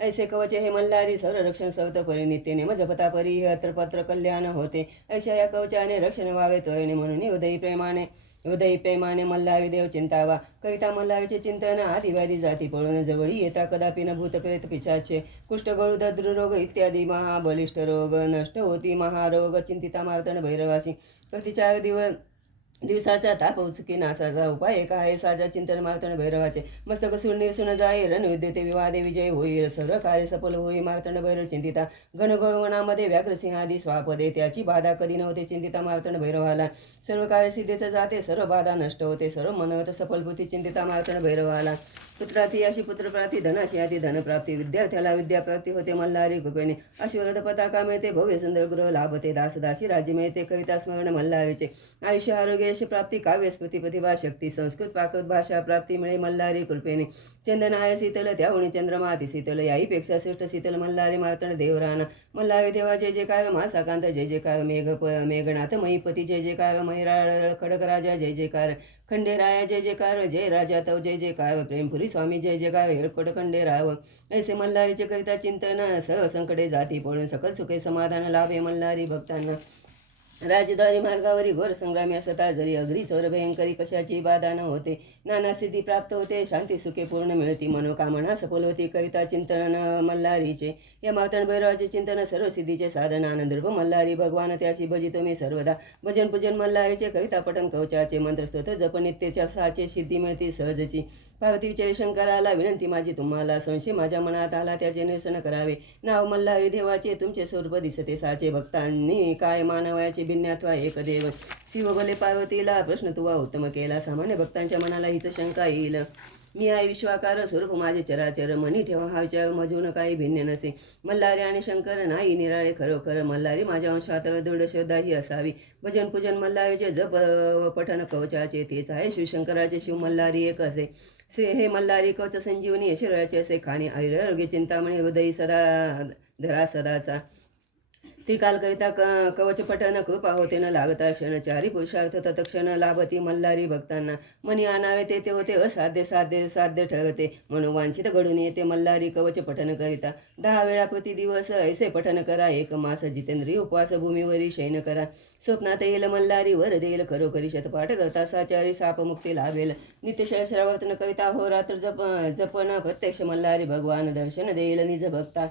ऐसे कवचे हे मल्हारी संरक्षण सवत परी नित्य नेम जपता परी अत्र पत्र कल्याण होते. ऐशा या कवचाने रक्षण व्हावे त्वरेने म्हणून उदयी प्रेमाने मल्हारी देव चिंतावा. कविता मल्हारीचे चिंतन आदिवादी जाती पळून जवळी येता कदापि न भूत प्रेत पिशाचे कुष्ठ गळू दद्रुरोग इत्यादी महाबलिष्ठ रोग नष्ट होती महारोग चिंतिता मार्तंड भैरवासी. कधीच्या दिवसाचा ताप उचकी नासाचा उपाय एक आहे साजा चिंतन मार्तंड भैरवाचे. मस्तक सुन जाई रणयुद्ध ते विवादे विजय होईल सर्व कार्य सफल होई मार्तंड भैरव चिंतिता. गणगवनामध्ये व्याघ्रसिंहादी स्वापदे त्याची बाधा कधी नव्हते चिंतिता मार्तंड भैरवाला. सर्व कार्य सिद्धेच जाते सर्व बाधा नष्ट होते सर्व मनवत सफल होती चिंतिता मार्तंड भैरवाला. पुत्रार्थी अशी पुत्रप्राप्ती धनाशी आधी धनप्राप्ती विद्यार्थ्याला विद्याप्राप्ती होते मल्हारी कृपेने. अश्वरथ पताका मिळते भव्य सुंदर गृह लाभते दासदाशी राज्य मिळते कविता स्मरण मल्हारीचे. आयुष्य आरोग्य यश प्राप्ती काव्य स्मृती प्रतिभा शक्ती संस्कृत पाकृत भाषा प्राप्ती मिळे मल्हारी कृपेने. चंदनाय शीतल त्याहुणी चंद्रमा अति शीतल याईपेक्षा श्रेष्ठ शीतल मल्हारी मार्तंड देवरान. मल्हारी देवा जय जयकार महासाकांत जय जयकार मेघनाथ महीपती जय जयकार महिराळ खडकराजा जय जयकार. खंडेराया जय जयकार जय राजा तव जय जयकार प्रेमपुरी स्वामी जय जयकार हेळकोट खंडेराव. ऐसे मल्हारीचे कविता चिंतन सह संकटे जाती पळून सकल सुखे समाधान लाभे मल्हारी भक्तांना. राजदारी मार्गावरी घोर संग्रामी असता जरी अग्री चोर भयंकरी कशाची बाधा न होते. नाना सिद्धी प्राप्त होते शांती सुखे पूर्ण मिळती मनोकामना सफल होती कविता चिंतन मल्हारीचे. या मार्तंड भैरवाचे चिंतन सर्व सिद्धीचे साधन आनंदरूप मल्हारी भगवान त्याची भजितो मी सर्वदा. भजन पूजन मल्हारीचे कविता पठण कवचाचे मंत्रस्तोत्र जप नित्यच्या साचे सिद्धी मिळती सहजची. पार्थिवचे शंकराला विनंती माझी तुम्हाला संशय माझ्या मनात आला त्याचे निरसन करावे. नाव मल्हारी देवाचे तुमचे स्वरूप दिसते साचे भक्तांनी काय मानवाचे भिन्नात्वा एक देव. शिव भले पार्वतीला प्रश्न तुवा उत्तम केला सामान्य भक्तांच्या मनाला हीच शंका येईल. मी आहे विश्वाकार स्वरूप माझे चराचर मनी ठेवा हा विचार मजून काही भिन्न नसे. मल्हारी आणि शंकर नाही निराळे खरोखर मल्हारी माझ्या अंशात दृढ श्रद्धा ही असावी. भजन पूजन मल्हारीचे जप पठन कवचाचे तेच आहे शिवशंकराचे शिव मल्हारी एक असे. श्री हे मल्हारी कवच संजीवनी ऐश्वर्याचे असे खाणी आरोग्य चिंतामणी हृदयी सदा धरा सदाचा. त्रिकाल करिता कवच पठन कृपा होते न लागता क्षण चारी पुरुषार्थ तत्क्षण लाभती मल्हारी भक्तांना. मनी आणावे ते होते असाध्य साध्य साध्य ठरवते म्हणून वांछित घडून येते मल्हारी कवच पठन करिता. 10 वेळा प्रति दिवस ऐसे पठन करा एक मास जितेंद्रिय उपवास भूमीवरी शयन करा. स्वप्नात येईल मल्हारी वर देईल खरोखरी शतपाठ करता साचारी सापमुक्ती लाभेल. नित्य श्रावर्तन कविता हो रात्र जपन प्रत्यक्ष मल्हारी भगवान दर्शन देईल निज भक्ता.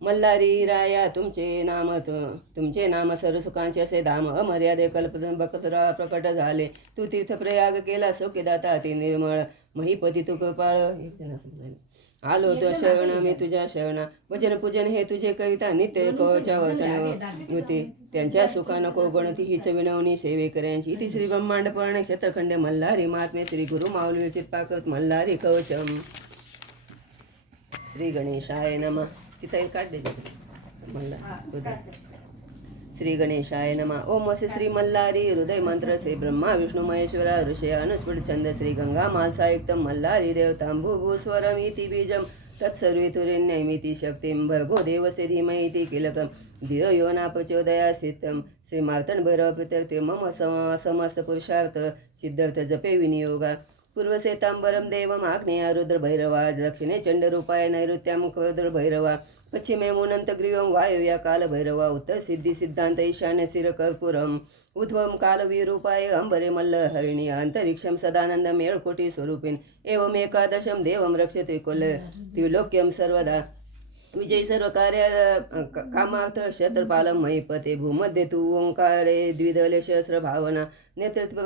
मल्हारी राया तुमचे नाम सर्व सुखांचे असे धाम अमर्यादे कल्पना प्रकट झाले. तू तीर्थप्रयाग केला सौख्यदाता अति निर्मळ महीपती तू कृपाळ. आलो तो शरण मी तुझ्या शरणा. भजन पूजन हे तुझे कविता नित्य कवचा वर्तन होते त्यांच्या सुखा नको गणती हीच विनवणी सेवेकऱ्यांची. ती श्री ब्रह्मांड पर्ण क्षेत्रखंड मल्हारी महात्मे श्री गुरु माऊली उचित पाकत मल्हारी कवचम. श्री गणेशाय नमः. तिथं काढले मल्हार. श्री गणेशाय नमः. ओम वसे श्री मल्हारी हृदय मंत्र से ब्रह्मा विष्णु महेश्वरा ऋषय अनुस्फुट छंद श्री गंगा मानसायुक्त मल्हारी देवतांबुभू स्वरमिति बीजम तत्सर्वेतुरेण्यमिति शक्तिं भर्गो देवस्य धीमहि किलकं धियो यो न प्रचोदयात् स्थितं. श्री मार्तंड भैरव प्रत्यर्थे मम समस्त पुरुषार्थ सिद्धार्थ जपे विनियोगा. पूर्वसेतांबरम देवम आग्नेया रुद्र भैरवा दक्षिणे चंडरूपाय नैऋत्याम क्रोद्र भैरवा पश्चिमे मुनंतग्रीवम वायुया काल भैरवा उत्तर सिद्धी सिद्धांत ईशान्य सिर कर्पूरम उद्भवम कालवीरूपाय अंबरे मल्ल हरिणी अंतरिक्षम सदानंद मेळकोटी स्वरूपिन एवम एकादशम देवम रक्षते कुल त्रिलोक्यम सर्वदा. विजयी सर्व कार्य कामार्थ शत्रपालम महिपते भूमध्ये तू ओंकारे द्विदले सहस्र भावना नेतृत्व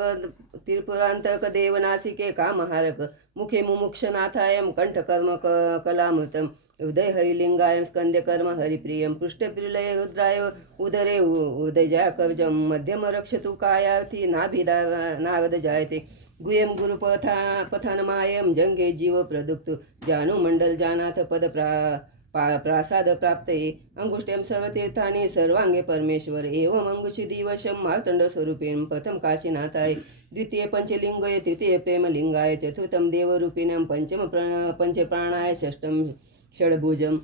त्रिपुरांतक देवनासिके कामहारक मुखे मुमुक्षनाथायम कंठकर्म कलामृतम हृदय हरिलिंगायम स्कंदकर्म हरिप्रियम पृष्ठप्रिलय रुद्राय उदरे उदया कवचम मध्यम रक्षतु कायार्थी नारद जायते गुयम गुरुपथानमायम जंगे जीव प्रदुक्तु जानुमंडल जानाथ पद प्रासाद प्राप्त अंगुष्ट्यम सर्वतीर्थानि सर्वांगे परमेश्वर एवं अंगुशी दिवशम मार्तंड स्वरूपेण प्रथम काशीनाथाय द्वितीय पंचलिंगाय तृतीय प्रेमलिंगाय चतुर्थम देवरूपिणम पंचम पंचप्राणाय षष्ठम षड्भुजम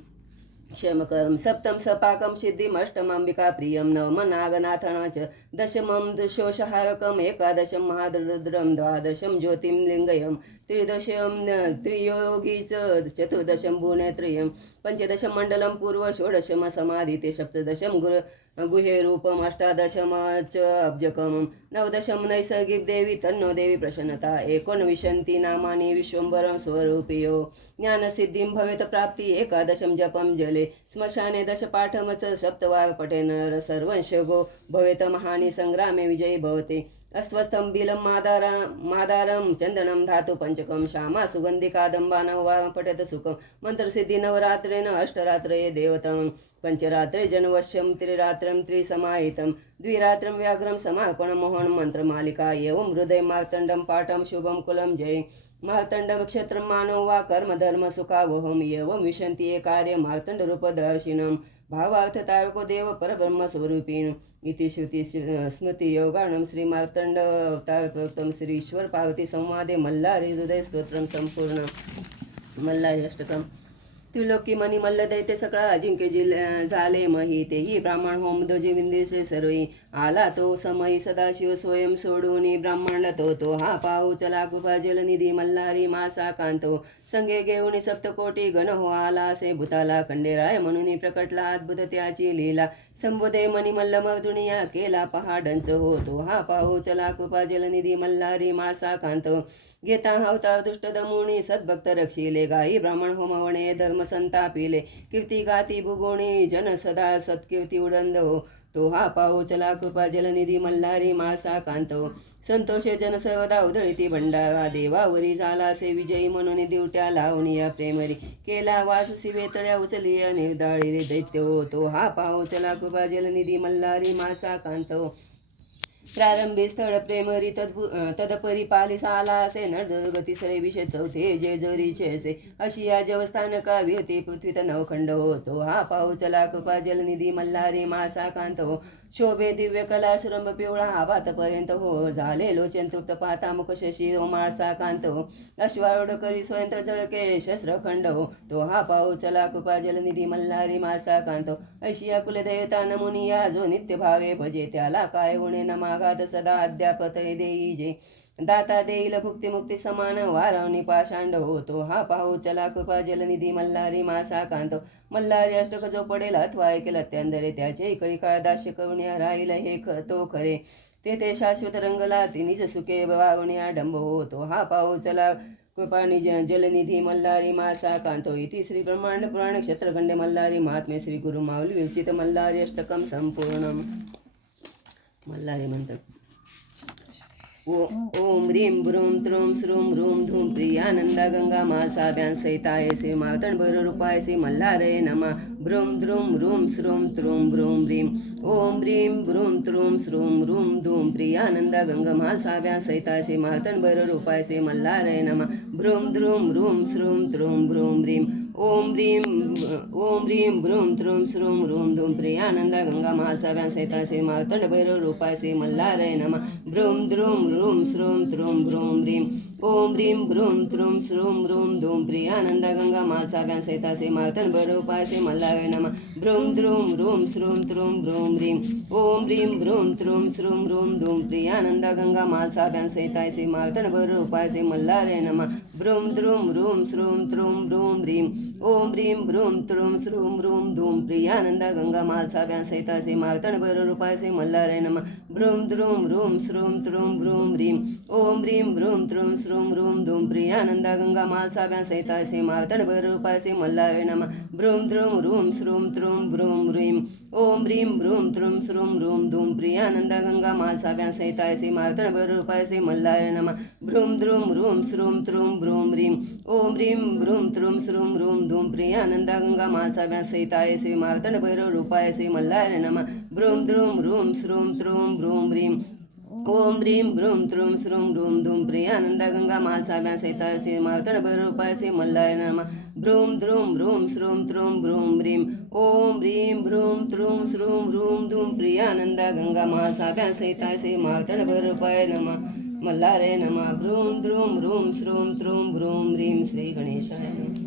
क्षमकं सप्तं सपाकं सिद्धिमष्टमम्बिका प्रियं नवमं नागनाथनं च दशमं दुःशोषहारकम् एकादशं महारुद्रं द्वादशं ज्योतिर्लिङ्गयं त्रिदशं त्रियोगी च चतुर्दशं भुवनेत्रयं पञ्चदशं मण्डलं पूर्व षोडशम समाधिते सप्तदशं गुहे रूपम् अष्टादशम च अब्जकं नवदशं नैसर्गिक देवी तन्नो देवी प्रसन्नता एकोनविंशति नामानि विश्वम्भरं स्वरूपियो ज्ञानसिद्धिं भवेत् प्राप्ति एकादशं जपं जले स्मशाने दशपाठं च सप्तवार पठेन सर्वंशगो भवेत् महानि संग्रामे विजयी भवते अस्वस्थं बिलं मादारं चन्दनं धातु पञ्चकं श्यामा सुगन्धि कादम्बानं वा पठेत सुखं मंत्रसिद्धि नवरात्रेण अष्टरात्रये देवतं पंचरात्रे जनवश्यं त्रिरात्रं त्रिसमाहितं द्विरात्रं व्याघ्रं समार्पणं मोहन मंत्रमालिका एवं हृदय मार्तण्डं पाठं शुभं कुलं जय मार्तण्डं क्षत्रं मानव वा कर्म धर्म सुखावहम् एवं विशन्ति कार्य मार्तण्ड रूपदर्शिनं भावार्थ तारको देव परब्रह्म स्वरूपिण इति श्रुति स्मृति योगाणं श्री मार्तण्ड अवतारप्रोक्तं श्री ईश्वर पार्वती संवादे मल्लारी हृदय स्तोत्रं संपूर्ण मल्लारी अष्टकं त्रिलोकी मनी मल्ल दैते सकळा अजिंक्य झाले मही तेही ब्राह्मण होम ध्वजे विंदेशे सर्वी आला तो समयी सदाशिव स्वयं सोडून ब्राह्मण तो हा पाहू चला कृपा जलनिधी मल्हारी मासा कांतो संगे घेऊन सप्तकोटी गण हो आला असे भूताला खंडेराय म्हणून प्रकटला अद्भुत त्याची लीला संबोधे मणिमल्ल मर्दुनिया केला पहाडंच होतो हा पाहू चला कृपा जलनिधी मल्हारी मासा कांतो घेता हवता दुष्ट दमुनी सद्भक्त रक्षिले गाई ब्राह्मण होमवणे धर्म संतापिले कीर्ती गाती भुगोणी जन सदा सत्कीर्ती उडंद हो तो हा पाहू चला कृपा जलनिधी मल्हारी माळसा कांतो संतोषे जन सर्वदा उधळीती भंडारा देवावरी झाला से विजयी म्हणून दिवट्या लावून या प्रेमरी केला वास सिवेतळ्या उचली निर्दाळी रे दैत्य हो तो हा पाहू चला कृपा जलनिधी मल्हारी माळसा कांतो प्रारंभी स्थळ प्रेमरी तदपरी पालिस आला असे नरदुर्गती सरे विषय चौथे जे जरीचे असे अशी या जवस्थानका विहती पृथ्वीत नवखंड होतो हा पाहू चला कृपा जलनिधी मल्हारी माळसा कांत हो शोभे दिव्य कला शुरंभ पिवळा आवातपर्यंत हो झाले लोचन तृप्त पाहता मुख शशी हो माळसा कांत हो अश्वारूढ करी स्वयंत जळके शस्त्रखंड हो तो हा पाहू चला कृपा जलनिधी मल्हारी माळसा कांत हो ऐशिया कुलदेवता नमुनी या जो नित्य भावे भजे त्याला काय होणे नमाघात सदा अद्यापत देई जे दाता देईल भुक्ती मुक्ती समान वारवणी पाषांड होतो हा पाहू चला कृपा जलनिधी मल्हारी मासा कांतो मल्हारी अष्टक जो पडेल अथवा ऐकेल अत्यांदरे त्याचे इकडी काळ दास्य करुण्या राहील हे तो खरे ते शाश्वत रंगला निज सुखे वावण्या डंब होतो हा पाहू चला कृपाणी जलनिधी मल्हारी मासा कांतो इति श्री ब्रह्मांड पुराण क्षेत्रखंडे मल्हारी महात्मे श्री गुरु माऊली विरचित मल्हारी अष्टकम संपूर्णम मल्हारी म्हणतात ओम ह्रीं ब्रूं त्रूं श्रूं ह्रूं धूं प्रियानंदा गंगा मासाभ्यां सहिताय श्री मार्तंड भैरवरूपाय श्री मल्हारये नमः ब्रूं द्रूं ह्रूं श्रूं त्रूं ब्रूं ह्रीं ओम ह्रीं ब्रूं त्रूं श्रूं ह्रूं धूं प्रियानंदा गंगा मासाभ्यां सहिताय श्री मार्तंड भैरवरूपाय श्री मल्हारये नमः ब्रूं द्रूं ह्रूं श्रूं त्रूं ब्रूं ह्रीं ओम ह्रीं ब्रूं त्रूं श्रूं ह्रूं धूं प्रियानंदा गंगा मासाभ्यां सहिताय श्री मार्तंड भैरवरूपाय श्री मल्हारये नमः ब्रूं द्रूं ह्रूं श्रूं त्रूं ब्रूं ह्रीं ओम ह्रीं ब्रूं त्रूं श्रूं ह्रूं धूं प्रियानंदा गंगा मासाभ्यां सहिताय श्री मार्तंड भैरवरूपाय श्री मल्हारये नमः ब्रूं द्रूं ह्रूं श्रूं त्रूं ब्रूं ह्रीं ओम ह्रीं ब्रूं त्रूं श्रूं ह्रूं धूं प्रियानंदा गंगा मासाभ्यां सहिताय श्री मार्तंड भैरवरूपाय श्री मल्हारये नमः ब्रूं द्रूं ह्रूं श्रूं त्रूं ब्रूं ह्रीं ओम ह्रीं ब्रूं त्रूं श्रूं ह्रूं धूं प्रियानंदा गंगा मासाभ्यां सहिताय श्री मार्तंड भैरवरूपाय श्री मल्हारये नमः ब्रूं द्रूं ह्रूं श्रूं त्रूं ब्रूं ह्रीं ओम ह्रीं ब्रूं त्रूं श्रूं ह्रूं धूं प्रियानंदा गंगा मासाभ्यां सहिताय श्री मार्तंड भैरवरूपाय श्री मल्हारये नमः ब्रूं द्रूं ह्रूं श्रूं त्रूं ब्रूं ह्रीं ओम ह्रीं ब्रूं त्रूं श्रूं ह्रूं धूं प्रियानंदा गंगा मासाभ्यां सहिताय श्री मार्तंड भैरवरूपाय श्री मल्हारये नमः ब्रूं द्रूं ह्रूं श्रूं त्रूं ब्रूं ह्रीं ओम ह्रीं ब्रूं त्रूं श्रूं ह्रूं धूं प्रियानंदा गंगा मासाभ्यां सहिताय श्री मार्तंड भैरवरूपाय श्री मल्हारये नमः ब्रूं द्रूं ह्रूं श्रूं त्रूं ब्रूं ह्रीं ओम ह्रीं ब्रूं त्रूं श्रूं ह्रूं धूं प्रियानंदा गंगा मासाभ्यां सहिताय श्री मार्तंड भैरवरूपाय श्री मल्हारये नमः ब्रूं द्रूं ह्रूं श्रूं त्रूं ब्रूं ह्रीं ओम ह्रीं ब्रूं त्रूं श्रूं ह्रूं धूं प्रियानंदा गंगा मासाभ्यां सहिताय श्री मार्तंड भैरवरूपाय नमः मल्हारये नमः ब्रूं द्रूं ह्रूं श्रूं त्रूं ब्रूं ह्रीं श्री गणेशाय नमः।